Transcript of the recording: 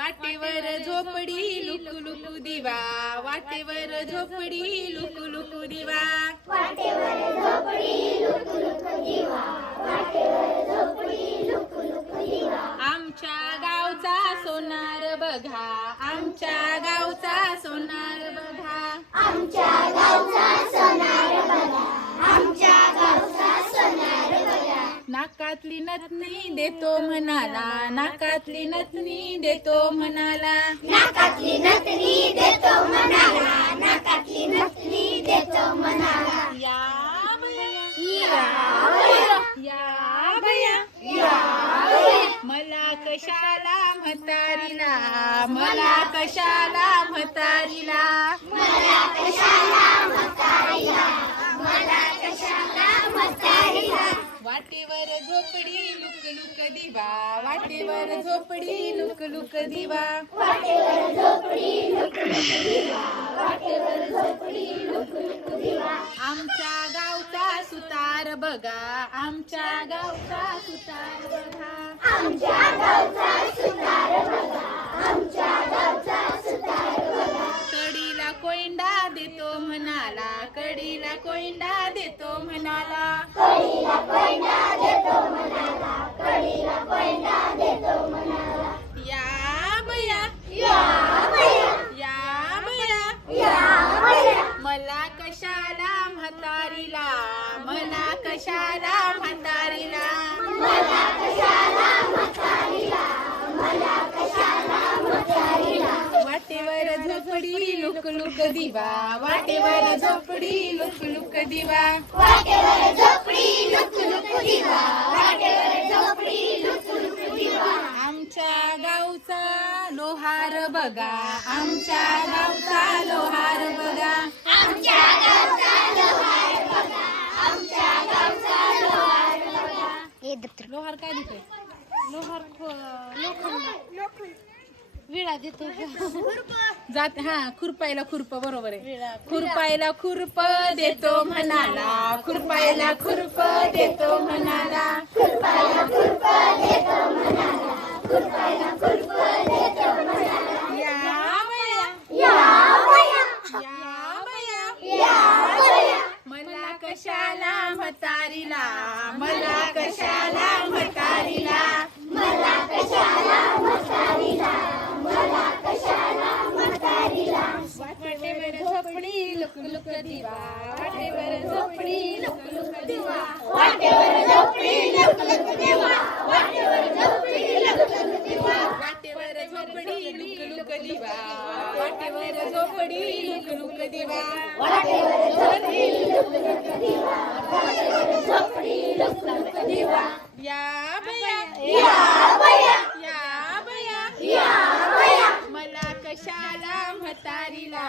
वाटेवर झोपडी लुकू लुकू दिवा. वाटेवर झोपडी लुकू लुकू दिवा. आमच्या गावचा सोनार बघा आमच्या गावचा सोनार बघा. नाकातली नथनी देतो म्हणाला नाकातली नथनी देतो म्हणाला नाकातली नथनी देतो मनाला. नाकातली नथनी देतो मनाला. या मला कशाला म्हातारीला? मला कशाला म्हातारीला? वाटेवर झोपडी लुक लुक दिवा वाटेवर झोपडी लुक लुक दिवा. वाटेवर झोपडी लुक लुक दिवा वाटेवर झोपडी लुक लुक दिवा. आमच्या गावचा सुतार बघा आमच्या गावचा सुतार बघा. आमच्या गावचा सुतार बघा आमच्या गावचा सुतार बघा. कडीला कोयंडा देतो म्हणाला कडीला कोयंडा देतो म्हणाला कळीला पैंडा देतो मनाला कळीला पैंडा देतो मनाला या बया या बया या बया या बया मला कशाला म्हातारीला मला कशाला म्हातारीला मला कशाला म्हातारीला मला कशाला म्हातारीला? वाटेवर झोपडी लुक लुक दिवा. वाटेवर झोपडी लुक लुक दिवा. वाटेवर झोपडी लुक लुक दिवा. वाटेवर झोपडी लुक लुक दिवा. आमच्या गावचा लोहार बघा. आमच्या गावचा लोहार बघा. आमच्या गावचा लोहार काय देतोय लोहार लोखंड. विळा देतो जात हा खुरपायला खुरप बरोबर आहे. खुरपायला खुरप देतो म्हणाला. खुरपायला खुरप देतो म्हणाला. या बया, या बया या बया. या बया मला कशाला म्हातारीला? मला कशाला म्हातारीला मला कशाला म्हातारीला मला कशाला म्हातारीला वाटेवर दिवा वाटेवर झोपडी दिवा वाटेवर झोपडी वाटेवर झोपडी वाटेवर झोपडी दिवा वाटेवर झोपडी दिवा वाटेवर झोपडी वाटेवर झोपडी या बया या बया या बया या बया मला कशाला म्हातारीला